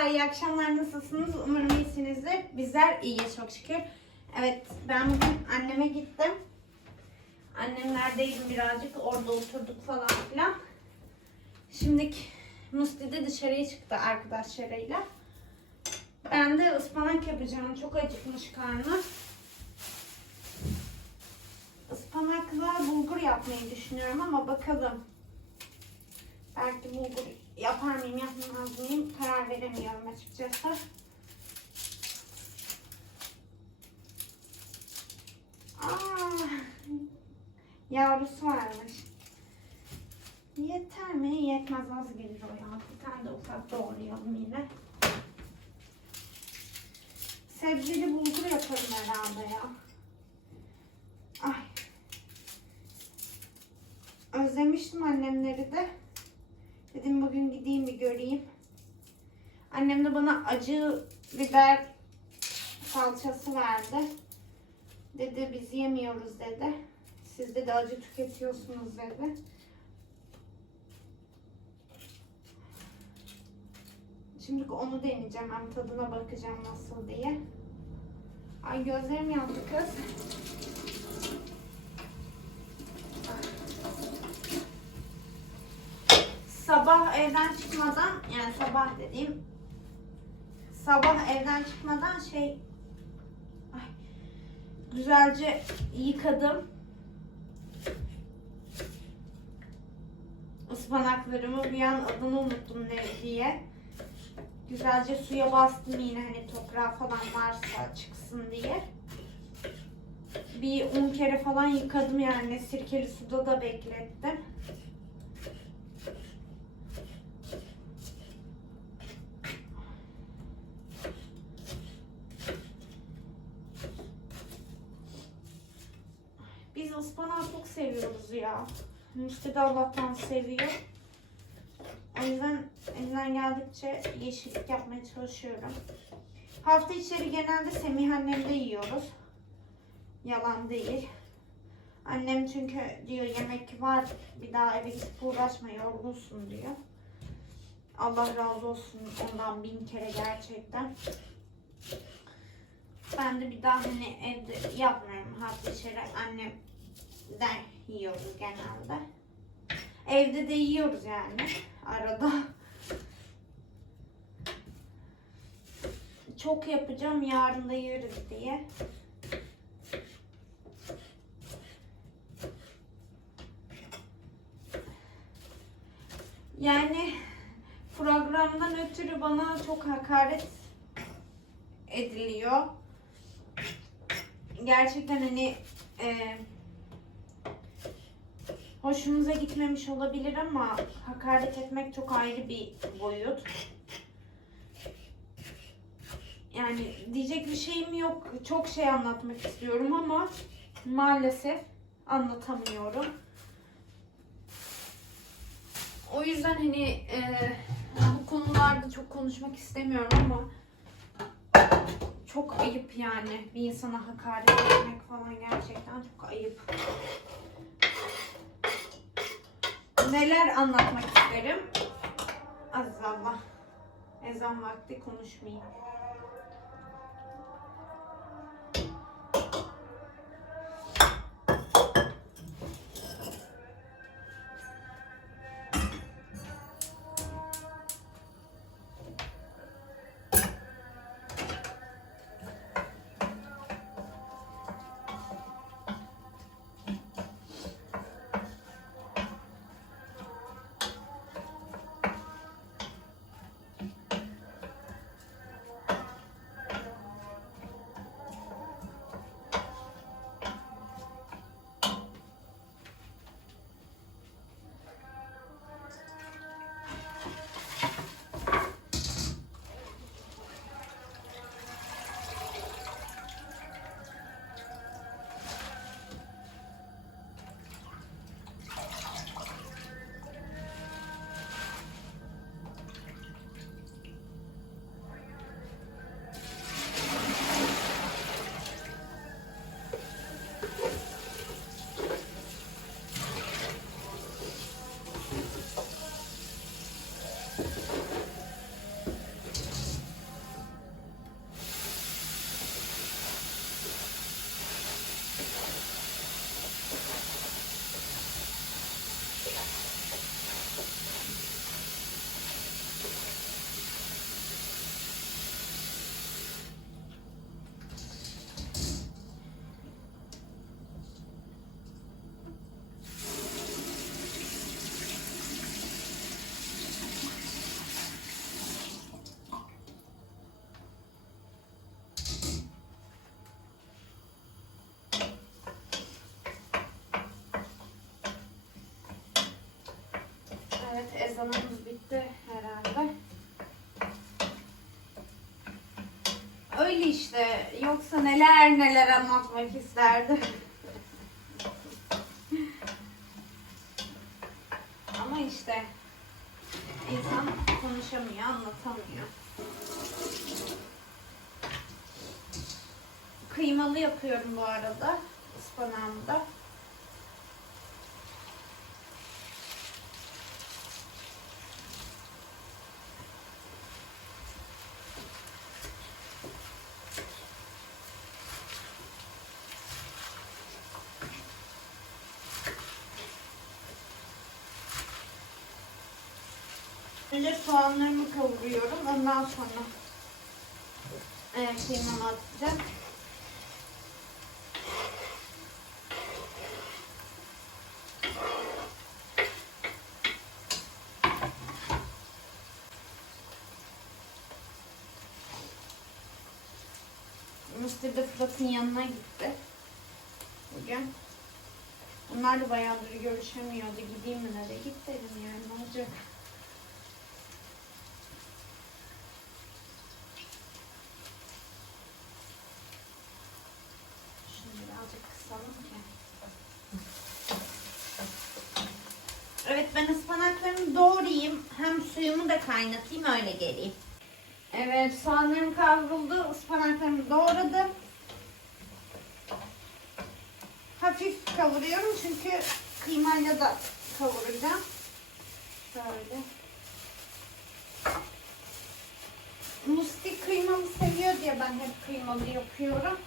Merhaba, iyi akşamlar. Nasılsınız? Umarım iyisinizdir. Bizler iyiyiz çok şükür. Evet, ben bugün anneme gittim. Annemlerdeydim birazcık. Orada oturduk falan filan. Şimdi Musti de dışarıya çıktı arkadaşlarıyla. Ben de ıspanak yapacağım. Çok acıkmış karnı. Ispanakla bulgur yapmayı düşünüyorum ama bakalım. Belki bulgur yapar mıyım yapmaz mıyım karar veremiyorum açıkçası. Aa, yavrusu varmış. Yeter mi? Yetmez az gelir o ya. Bir tane de ufak doğrayalım yine. Sebzeli bulgur yaparım herhalde ya. Ay. Özlemiştim annemleri de. Dedim bugün gideyim bir göreyim. Annem de bana acı biber salçası verdi. Dedi biz yemiyoruz dedi. Siz de acı tüketiyorsunuz dedi. Şimdi onu deneyeceğim. Hem tadına bakacağım nasıl diye. Ay gözlerim yandı kız. Sabah evden çıkmadan yani sabah dediğim sabah evden çıkmadan şey ay, güzelce yıkadım. Ispanaklarımı bir an adını unuttum ne diye. Güzelce suya bastım yine hani toprağı falan varsa çıksın diye. Bir 10 kere falan yıkadım yani sirkeli suda da beklettim. Biz ıspanağı çok seviyoruz ya. Müste de Allah'tan seviyor. O yüzden elimden geldikçe yeşillik yapmaya çalışıyorum. Hafta içleri genelde Semih annemde yiyoruz. Yalan değil. Annem çünkü diyor yemek var bir daha eve gidip uğraşma yorgunsun diyor. Allah razı olsun ondan bin kere gerçekten. Ben de bir daha hani evde yapmıyorum hafta içeri annemden yiyoruz genelde. Evde de yiyoruz yani arada. Çok yapacağım yarın da yeriz diye. Yani programdan ötürü bana çok hakaret ediliyor. Gerçekten hani e, hoşumuza gitmemiş olabilir ama hakaret etmek çok ayrı bir boyut. Yani diyecek bir şeyim yok. Çok şey anlatmak istiyorum ama maalesef anlatamıyorum. O yüzden hani e, bu konularda çok konuşmak istemiyorum ama çok ayıp yani bir insana hakaret etmek falan gerçekten çok ayıp. Neler anlatmak isterim? Aziz Allah. Ezan vakti konuşmayayım. Ezanımız bitti herhalde. Öyle işte. Yoksa neler neler anlatmak isterdi. Ama işte insan konuşamıyor, anlatamıyor. Kıymalı yapıyorum bu arada. ıspanağımı da. Önce soğanlarımı kavuruyorum. Ondan sonra e, kıymamı atacağım. Mısır da Fırat'ın yanına gitti. Bugün. Onlar da bayağıdır görüşemiyordu. Gideyim mi nereye? Git dedim yani. Ne olacak? Şunu birazcık kısalım ki. Evet ben ıspanaklarımı doğrayayım. Hem suyumu da kaynatayım öyle geleyim. Evet soğanlarım kavruldu. ıspanaklarımı doğradım. Hafif kavuruyorum çünkü kıymayla da kavuracağım. Şöyle. Mustik kıymalı seviyor diye ben hep kıymalı yapıyorum.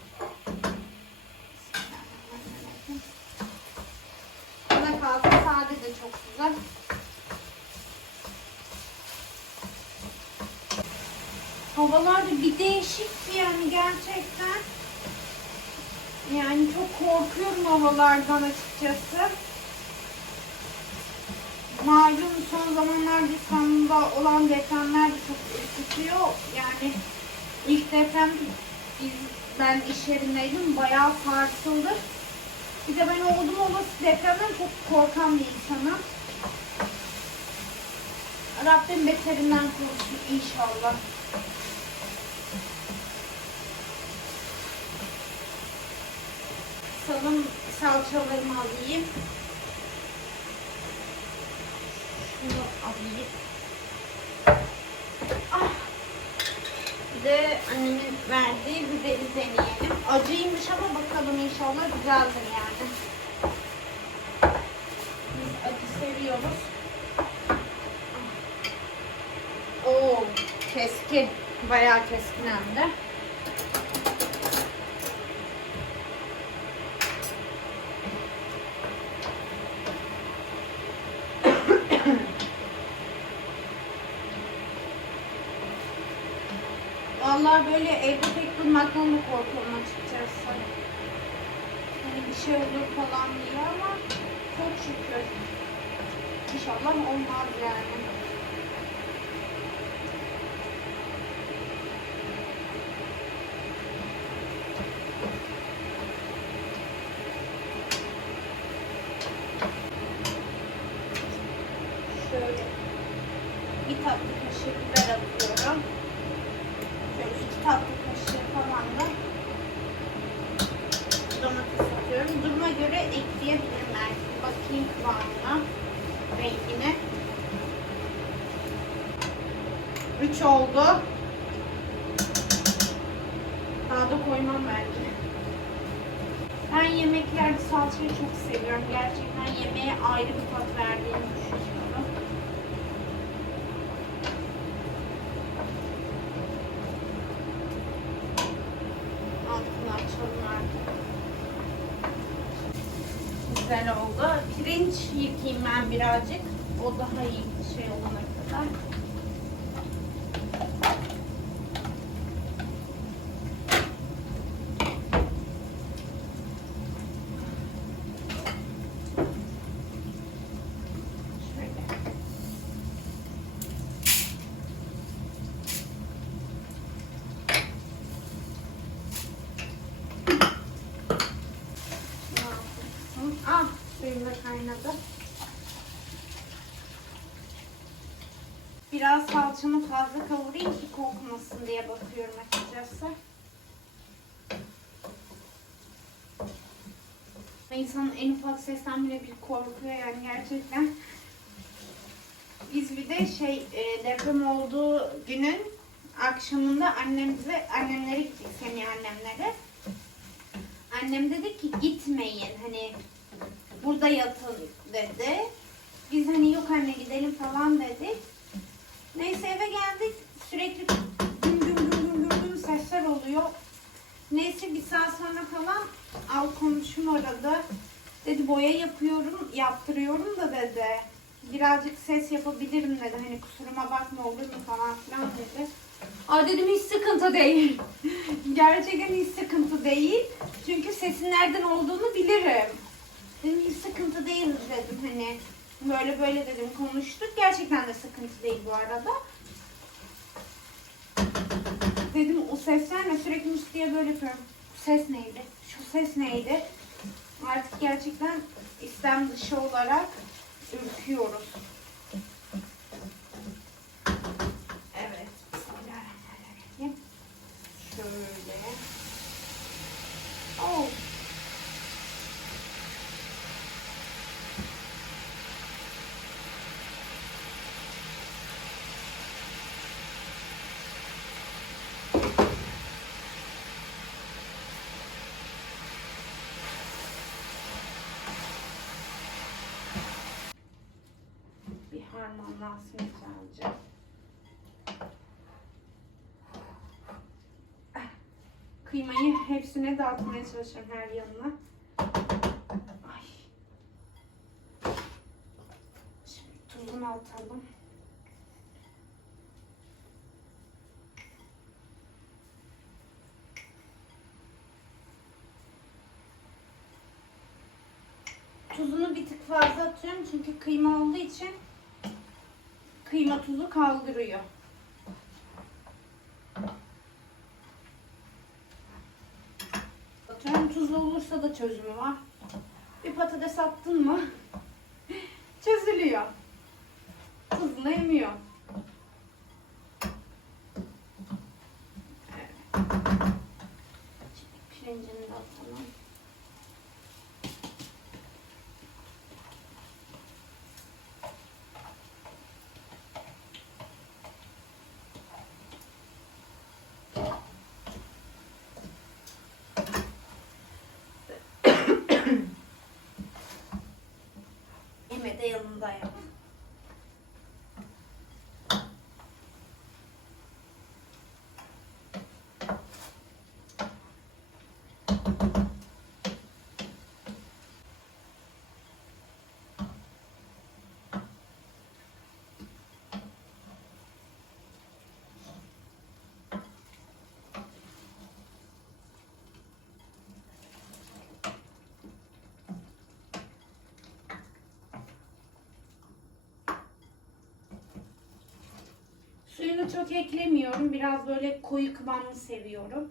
Bana kalsa sade de çok güzel. Havalar da bir değişik yani gerçekten. Yani çok korkuyorum havalardan açıkçası. Malum son zamanlarda İstanbul'da olan depremler de çok ürkütüyor. Yani ilk deprem biz, ben iş yerindeydim bayağı sarsıldı. Bir de ben oldum olası depremden çok korkan bir insanım. Rabbim beterinden korusun inşallah. Salım salçalarımı alayım. Şunu alayım. Ah. Bir de annemin verdiği biberi deneyelim. Acıymış ama bakalım inşallah güzeldir yani. Biz acı seviyoruz. Keskin. Bayağı keskin hem de. Vallahi böyle evde tek durmaktan da korkuyorum açıkçası. Hani bir şey olur falan diye ama çok şükür. İnşallah olmaz yani. Şöyle bir tatlı kaşığı biber atıyorum. Şöyle iki tatlı kaşığı falan da domates atıyorum. Duruma göre ekleyebilirim belki. Bakayım kıvamına, rengine. Üç oldu. Daha da koymam belki. Ben yemeklerde salçayı çok seviyorum. Gerçekten yemeğe ayrı bir tat verdiğini düşünüyorum. Altını açalım artık. Güzel oldu. Pirinç yıkayayım ben birazcık. O daha iyi şey olana kadar. Şöyle. Ne yapıyorsun? Ah suyum da kaynadı. Salçamı fazla kavurayım ki kokmasın diye bakıyorum açıkçası. İnsanın en ufak sesten bile bir korkuyor yani gerçekten. Biz bir de şey e, deprem olduğu günün akşamında annemize, annemlere gittik Semih annemlere. Annem dedi ki gitmeyin hani burada yatın dedi. Biz hani yok anne gidelim falan dedik. Neyse eve geldik sürekli güm güm güm güm güm güm sesler oluyor. Neyse bir saat sonra falan al komşum aradı. Dedi boya yapıyorum, yaptırıyorum da dedi. Birazcık ses yapabilirim dedi. Hani kusuruma bakma olur mu falan filan dedi. Aa dedim hiç sıkıntı değil. Gerçekten hiç sıkıntı değil. Çünkü sesin nereden olduğunu bilirim. Dedim hiç sıkıntı değil dedim hani. Böyle böyle dedim konuştuk. Gerçekten de sıkıntı değil bu arada. Dedim o sesler ne sürekli Müslü'ye böyle yapıyorum. Ses neydi? Şu ses neydi? Artık gerçekten istem dışı olarak ürküyoruz. Evet. Şöyle. Oh. Bir harmanlansın güzelce. Kıymayı hepsine dağıtmaya çalışıyorum her yanına. Ay. Şimdi tuzunu atalım. Tuzunu bir tık fazla atıyorum çünkü kıyma olduğu için kıyma tuzu kaldırıyor. Atıyorum tuzlu olursa da çözümü var. Bir patates attın mı çözülüyor. Tuzunu emiyor. Evet. Şimdi pirincini de atalım. Yeme de yanında Suyunu çok eklemiyorum. Biraz böyle koyu kıvamlı seviyorum.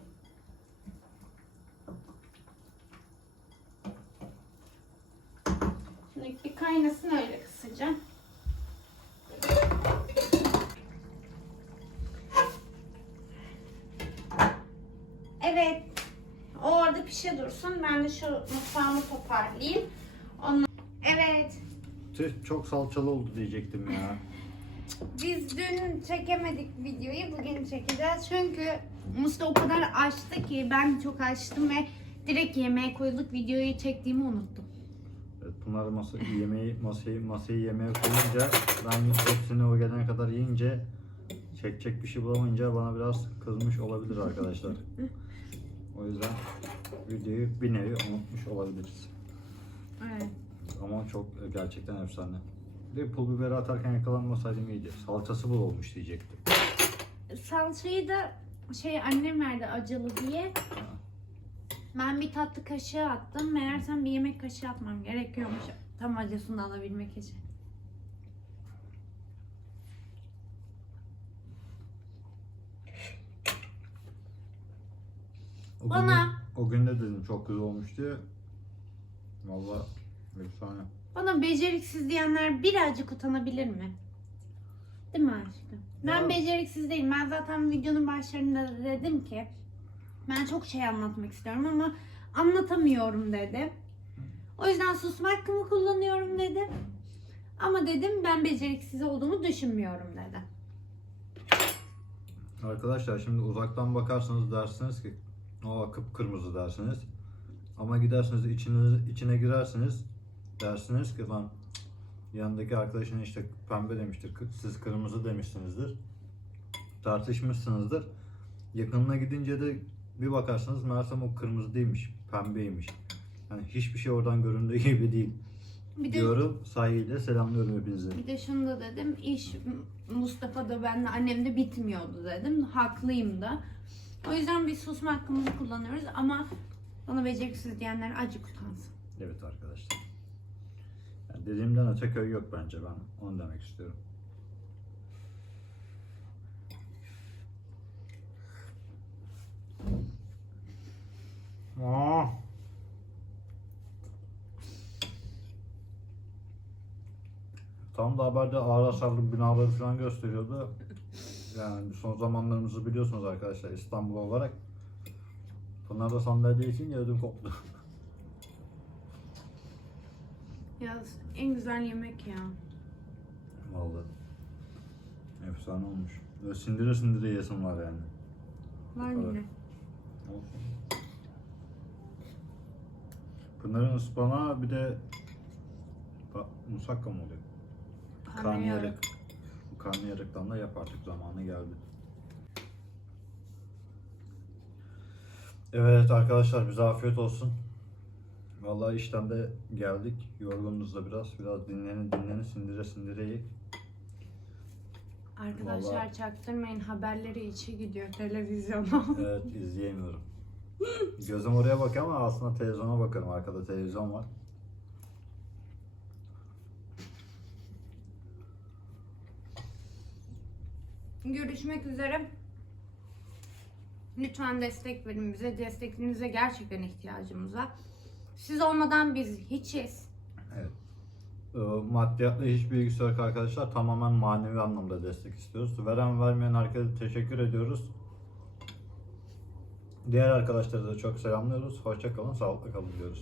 Şimdi bir kaynasın öyle kısacağım. Evet. O orada pişe dursun. Ben de şu mutfağımı toparlayayım. Ondan... Evet. Tüh çok salçalı oldu diyecektim ya. Biz dün çekemedik videoyu. Bugün çekeceğiz. Çünkü Mustafa o kadar açtı ki ben çok açtım ve direkt yemeğe koyduk. Videoyu çektiğimi unuttum. Evet, bunları masa, yemeği masayı masayı yemeğe koyunca ben hepsini o gelene kadar yiyince çekecek bir şey bulamayınca bana biraz kızmış olabilir arkadaşlar. O yüzden videoyu bir nevi unutmuş olabiliriz. Evet. Ama çok gerçekten efsane. De pul biberi atarken yakalanmasaydım iyiydi. Salçası bol olmuş diyecektim. Salçayı da şey annem verdi acılı diye. Ben bir tatlı kaşığı attım. Meğersem bir yemek kaşığı atmam gerekiyormuş. Tam acısını alabilmek için. O Bana- Gün, o gün de dedim çok güzel olmuş diye. Valla efsane. Bana beceriksiz diyenler birazcık utanabilir mi? Değil mi aşkım? Ben Ya. beceriksiz değilim. Ben zaten videonun başlarında da dedim ki ben çok şey anlatmak istiyorum ama anlatamıyorum dedim. O yüzden susma hakkımı kullanıyorum dedim. Ama dedim ben beceriksiz olduğumu düşünmüyorum dedim. Arkadaşlar şimdi uzaktan bakarsanız dersiniz ki o kıpkırmızı dersiniz. Ama gidersiniz içine, içine girersiniz dersiniz ki lan yanındaki arkadaşın işte pembe demiştir siz kırmızı demişsinizdir. Tartışmışsınızdır. Yakınına gidince de bir bakarsınız meğersem o kırmızı değilmiş pembeymiş. Yani hiçbir şey oradan göründüğü gibi değil. Bir de Diyorum saygıyla selamlıyorum hepinizi. bir de şunu da dedim. iş Mustafa da benle annem de bitmiyordu dedim. Haklıyım da. O yüzden biz susma hakkımızı kullanıyoruz ama bana beceriksiz diyenler acı utansın. Evet arkadaşlar. Yani dediğimden öte köy yok bence ben onu demek istiyorum. Aa. Tam da haberde ağır hasarlı binaları falan gösteriyordu. Yani son zamanlarımızı biliyorsunuz arkadaşlar İstanbul olarak. Bunlar da sandalye için ödüm koptu. Ya en güzel yemek ya. Vallahi. Efsane olmuş. Böyle sindire sindire yesim var yani. Var Evet. yine. Pınar'ın ıspanağı bir de musakka mı oluyor? Karnıyarık. Bu karnıyarıktan da yap artık zamanı geldi. Evet arkadaşlar bize afiyet olsun. Vallahi işten de geldik. Yorgunuz da biraz. Biraz dinlenin dinlenin sindire sindire yiyek. Arkadaşlar Vallahi- çaktırmayın haberleri içi gidiyor televizyona. Evet izleyemiyorum. Gözüm oraya bakıyor ama aslında televizyona bakarım. Arkada televizyon var. Görüşmek üzere. Lütfen destek verin bize. Desteklerinize gerçekten ihtiyacımız var. Siz olmadan biz hiçiz. Evet. Ee, Maddiyatla hiçbir ilgisi yok arkadaşlar. Tamamen manevi anlamda destek istiyoruz. Veren vermeyen herkese teşekkür ediyoruz. Diğer arkadaşlara da çok selamlıyoruz. Hoşça kalın, sağlıklı kalın diyoruz.